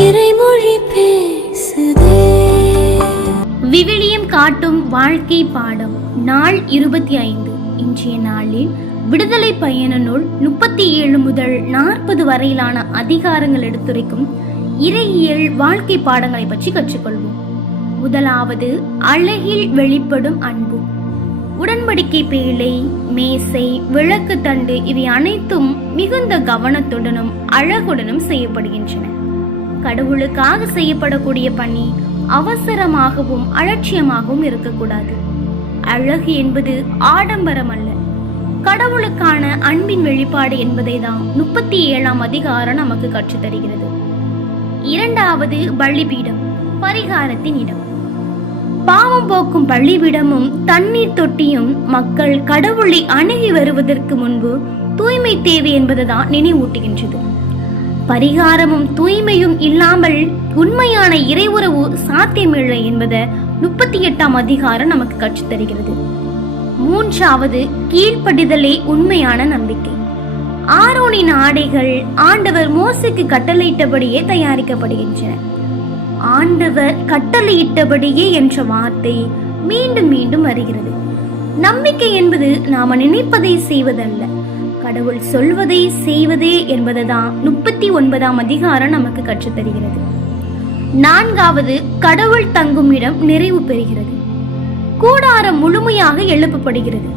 இறைமொழி பேசுதே. விவிலியம் காட்டும் வாழ்க்கை பாடம் நாள் 25. இன்றைய நாளில் விடுதலை பயண நூல் 37 முதல் 40 வரையிலான அதிகாரங்கள் எடுத்துரைக்கும் இறையியல் வாழ்க்கை பாடங்களை பற்றி கற்றுக்கொள்வோம். முதலாவது, அழகில் வெளிப்படும் அன்பு. உடன்படிக்கை பேழை, மேசை, விளக்கு தண்டு இவை அனைத்தும் மிகுந்த கவனத்துடனும் அழகுடனும் செய்யப்படுகின்றன. கடவுளுக்காக செய்யப்படக்கூடிய பணி அவசரமாகவும் அலட்சியமாகவும் இருக்கக்கூடாது. அழகு என்பது ஆடம்பரம் அல்ல, கடவுளுக்கான அன்பின் வெளிப்பாடு என்பதை தான் 37ஆம் அதிகாரம் நமக்கு கற்றுத்தருகிறது. இரண்டாவது, பலிபீடம், பரிகாரத்தின் இடம். பாவம் போக்கும் பலிபீடமும் தண்ணீர் தொட்டியும் மக்கள் கடவுளை அணுகி வருவதற்கு முன்பு தூய்மை தேவை என்பதுதான் நினைவூட்டுகின்றது. பரிகாரமும் தூய்மையும் இல்லாமல் உண்மையான இறை உறவு சாத்தியமில்லை என்பதை 38ஆம் அதிகாரம் நமக்கு கற்றுத்தருகிறது. மூன்றாவது, கீழ்ப்படிதலே உண்மையான நம்பிக்கை. ஆரோனின் ஆடைகள் ஆண்டவர் மோசேக்கு கட்டளையிட்டபடியே தயாரிக்கப்படுகின்றன. ஆண்டவர் கட்டளையிட்டபடியே என்ற வார்த்தை மீண்டும் மீண்டும் வருகிறது. நம்பிக்கை என்பது நாம நினைப்பதை செய்வதல்ல, கடவுள் சொல்வதை செய்வதே என்பதுதான் 39ஆம் அதிகாரம் நமக்கு கற்றுத்தருகிறது. நான்காவது, கடவுள் தங்கும் இடம் நிறைவு பெறுகிறது. கூடாரம் முழுமையாக எழுப்பப்படுகிறது.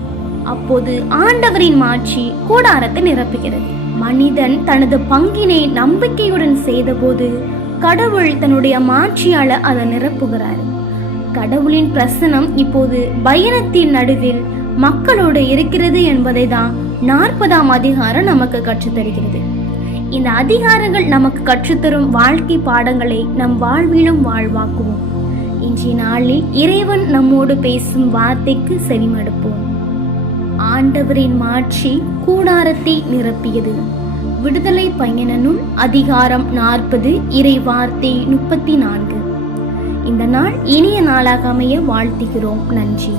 அப்போது ஆண்டவரின் மாட்சி கூடாரத்தை நிரப்புகிறது. மனிதன் தனது பங்கினை நம்பிக்கையுடன் செய்தபோது கடவுள் தன்னுடைய மாட்சியால அதை நிரப்புகிறார். கடவுளின் பிரசனம் இப்போது பயணத்தின் நடுவில் மக்களோடு இருக்கிறது என்பதை தான் 40ஆம் அதிகாரம் நமக்கு கற்றுத்தருகிறது. இந்த அதிகாரங்கள் நமக்கு கற்றுத்தரும் வாழ்க்கை பாடங்களை நம் வாழ்விலும் வாழ்வாக்குவோம். இன்றைய நாளில் இறைவன் நம்மோடு பேசும் வார்த்தைக்கு செவிமடுப்போம். ஆண்டவரின் மாட்சி கூடாரத்தை நிரப்பியது. விடுதலை பயண நூல் அதிகாரம் 40, இறை வார்த்தை 34. இந்த நாள் இனிய நாளாக அமைய வாழ்த்துகிறோம். நன்றி.